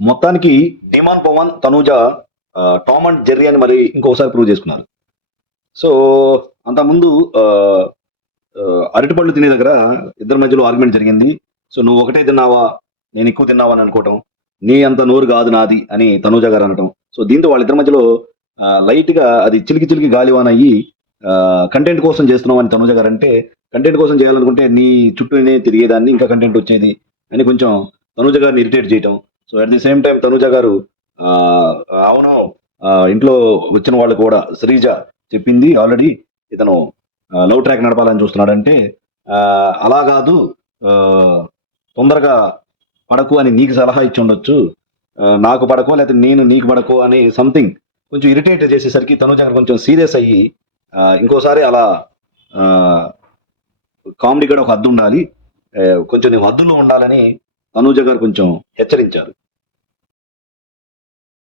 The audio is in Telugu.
మొత్తానికి demon Pavan, Tanuja Tom and Jerry అని మరి ఇంకోసారి ప్రూవ్ చేసుకున్నారు. సో అంతకుముందు ఆ, ఆ, అరటిపళ్ళు తినే దగ్గర ఇద్దరి మధ్యలో ఆర్గ్యుమెంట్ జరిగింది. సో నువ్వు ఒకటే తిన్నావా, నేను ఎక్కువ తిన్నావా అని అనుకోవటం, నీ అంత నోరు కాదు నాది అని తనూజ గారు అనటం. సో దీంతో వాళ్ళిద్దరి మధ్యలో లైట్ గా అది చిలికి చిలికి గాలివాన్ అయ్యి కంటెంట్ కోసం చేస్తున్నాం అని తనూజ గారు అంటే, కంటెంట్ కోసం చేయాలనుకుంటే నీ చుట్టూనే తిరిగేదాన్ని, ఇంకా కంటెంట్ వచ్చేది అని కొంచెం తనూజ గారిని ఇరిటేట్ చేయటం. So at the same time Tanuja గారు ఆ, అవును, ఇంట్లో వచ్చిన వాళ్ళు కూడా శ్రీజ చెప్పింది ఆల్రెడీ, ఇతను లవ్ ట్రాక్ నడపాలని చూస్తున్నాడంటే ఆ, అలా కాదు, ఆ, తొందరగా పడకు అని నీకు సలహా ఇచ్చి ఉండొచ్చు, నాకు పడకో లేకపోతే నేను నీకు పడకో అని సంథింగ్ కొంచెం ఇరిటేట్ చేసేసరికి తనుజ గారు కొంచెం సీరియస్ అయ్యి ఇంకోసారి అలా కామెడీ కూడా ఒక హద్దు ఉండాలి, కొంచెం నువ్వు హద్దులో ఉండాలని తనూజ గారు కొంచెం హెచ్చరించారు.